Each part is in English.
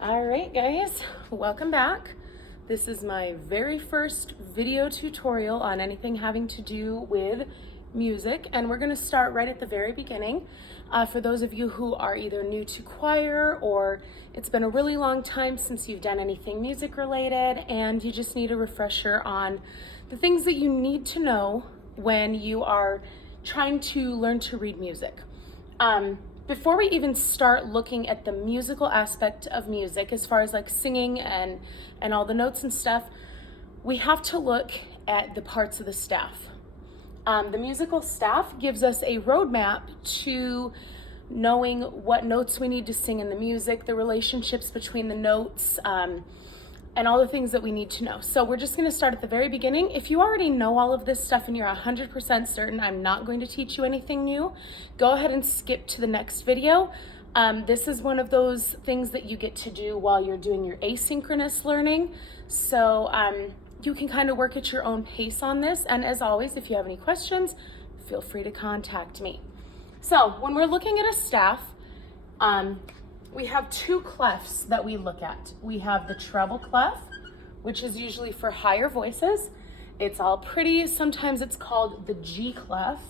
All right, guys, welcome back. This is my very first video tutorial on anything having to do with music, and we're going to start right at the very beginning. For those of you who are either new to choir or it's been a really long time since you've done anything music related and you just need a refresher on the things that you need to know when you are trying to learn to read music. Before we even start looking at the musical aspect of music, as far as like singing and all the notes and stuff, we have to look at the parts of the staff. The musical staff gives us a roadmap to knowing what notes we need to sing in the music, the relationships between the notes, and all the things that we need to know. So we're just going to start at the very beginning. If you already know all of this stuff and you're 100% certain I'm not going to teach you anything new, go ahead and skip to the next video. This is one of those things that you get to do while you're doing your asynchronous learning. So you can kind of work at your own pace on this. And as always, if you have any questions, feel free to contact me. So when we're looking at a staff, we have two clefs that we look at. We have the treble clef, which is usually for higher voices. It's all pretty. Sometimes it's called the G clef.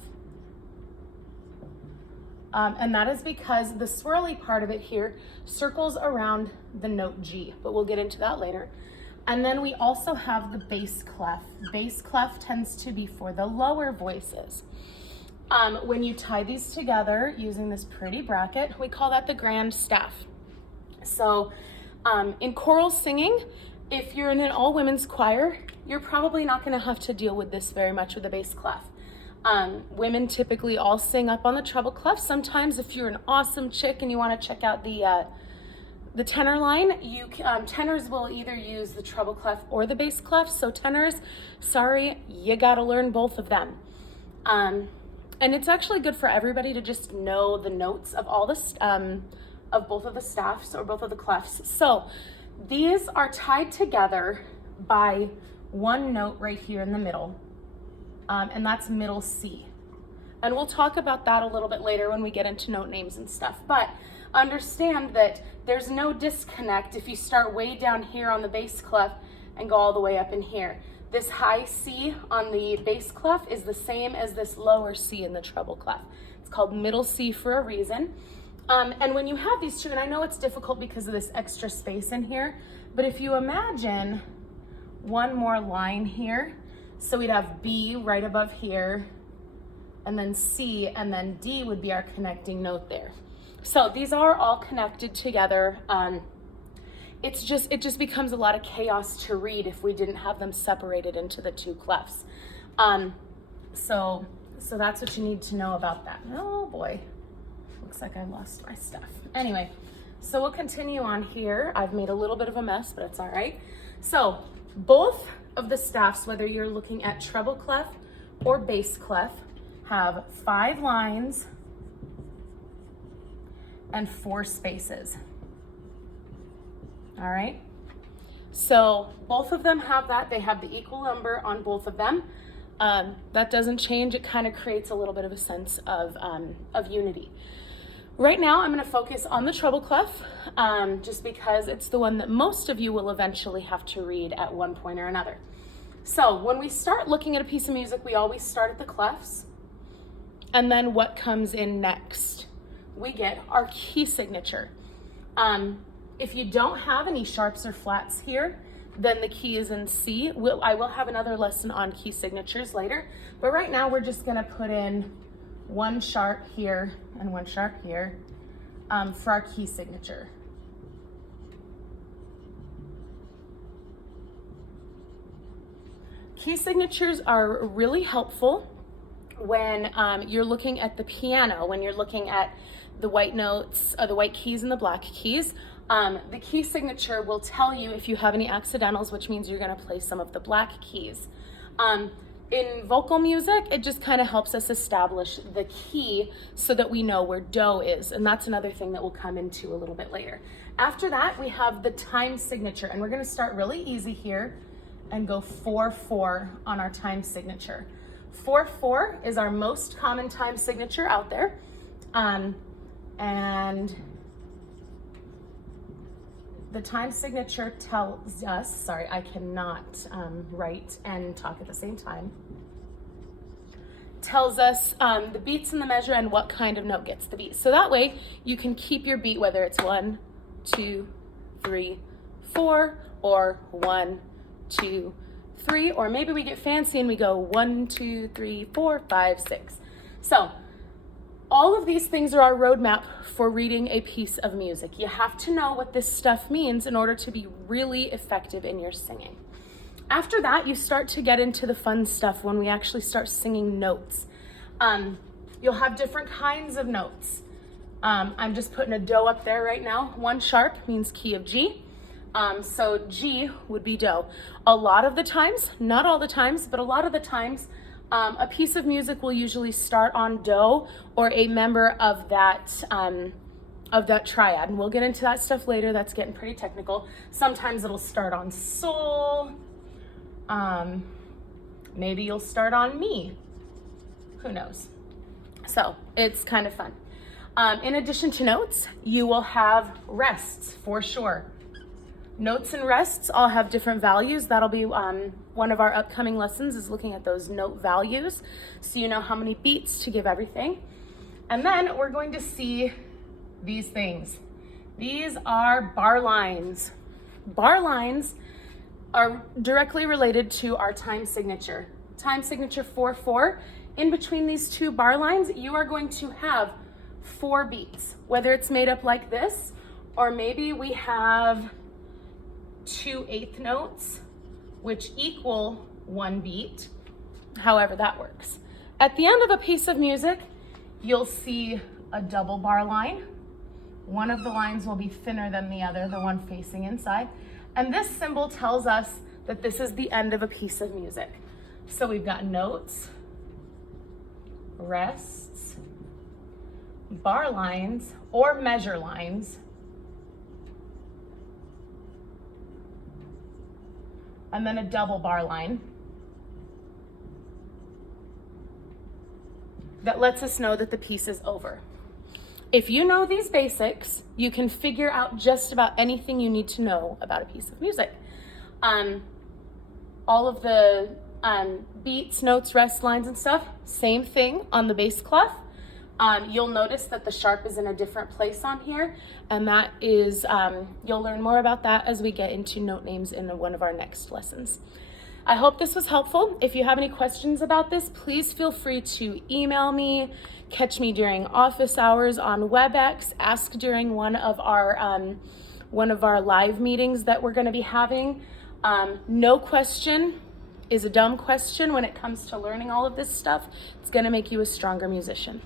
And that is because the swirly part of it here circles around the note G, but we'll get into that later. And then we also have the bass clef. Bass clef tends to be for the lower voices. When you tie these together using this pretty bracket, we call that the grand staff. So in choral singing, if you're in an all-women's choir, you're probably not going to have to deal with this very much with the bass clef. Women typically all sing up on the treble clef. Sometimes if you're an awesome chick and you want to check out the tenor line, tenors will either use the treble clef or the bass clef. So tenors, sorry, you got to learn both of them. And it's actually good for everybody to just know the notes of all the of both of the staffs or both of the clefs. So these are tied together by one note right here in the middle, and that's middle C. And we'll talk about that a little bit later when we get into note names and stuff. But understand that there's no disconnect if you start way down here on the bass clef and go all the way up in here. This high C on the bass clef is the same as this lower C in the treble clef. It's called middle C for a reason. And when you have these two, and I know it's difficult because of this extra space in here, but if you imagine one more line here, so we'd have B right above here, and then C, and then D would be our connecting note there. So these are all connected together. It just becomes a lot of chaos to read if we didn't have them separated into the two clefs. So that's what you need to know about that. Oh boy, looks like I lost my stuff. Anyway, so we'll continue on here. I've made a little bit of a mess, but it's all right. So both of the staffs, whether you're looking at treble clef or bass clef, have 5 lines and 4 spaces. All right, so both of them have that. They have the equal number on both of them. That doesn't change. It kind of creates a little bit of a sense of unity. Right now, I'm going to focus on the treble clef, just because it's the one that most of you will eventually have to read at one point or another. So when we start looking at a piece of music, we always start at the clefs, and then what comes in next? We get our key signature. If you don't have any sharps or flats here, then the key is in C. I will have another lesson on key signatures later, but right now we're just gonna put in 1 sharp here and 1 sharp here for our key signature. Key signatures are really helpful when you're looking at the piano, when you're looking at the white notes, the white keys and the black keys. The key signature will tell you if you have any accidentals, which means you're going to play some of the black keys. In vocal music, it just kind of helps us establish the key so that we know where do is, and that's another thing that we'll come into a little bit later. After that, we have the time signature, and we're going to start really easy here and go 4/4 on our time signature. 4/4 is our most common time signature out there, and the time signature tells us, sorry, I cannot write and talk at the same time, tells us the beats in the measure and what kind of note gets the beat. So that way you can keep your beat, whether it's 1, 2, 3, 4, or 1, 2, 3, or maybe we get fancy and we go 1, 2, 3, 4, 5, 6. So all of these things are our roadmap for reading a piece of music. You have to know what this stuff means in order to be really effective in your singing. After that, you start to get into the fun stuff when we actually start singing notes. You'll have different kinds of notes. I'm just putting a do up there right now. 1 sharp means key of G. So G would be do. A lot of the times, not all the times, but a lot of the times, a piece of music will usually start on do or a member of that triad. And we'll get into that stuff later. That's getting pretty technical. Sometimes it'll start on sol. Maybe you'll start on mi. Who knows? So it's kind of fun. In addition to notes, you will have rests for sure. Notes and rests all have different values. That'll be one of our upcoming lessons, is looking at those note values, so you know how many beats to give everything. And then we're going to see these things. These are bar lines. Bar lines are directly related to our time signature. Time signature 4/4. In between these 2 bar lines, you are going to have 4 beats, whether it's made up like this, or maybe we have 2 eighth notes, which equal 1 beat, however that works. At the end of a piece of music, you'll see a double bar line. One of the lines will be thinner than the other, the one facing inside. And this symbol tells us that this is the end of a piece of music. So we've got notes, rests, bar lines or measure lines, and then a double bar line that lets us know that the piece is over. If you know these basics, you can figure out just about anything you need to know about a piece of music. All of the beats, notes, rest lines and stuff, same thing on the bass clef. You'll notice that the sharp is in a different place on here, and that is, you'll learn more about that as we get into note names in one of our next lessons. I hope this was helpful. If you have any questions about this, please feel free to email me, catch me during office hours on WebEx, ask during one of our live meetings that we're gonna be having. No question is a dumb question when it comes to learning all of this stuff. It's gonna make you a stronger musician.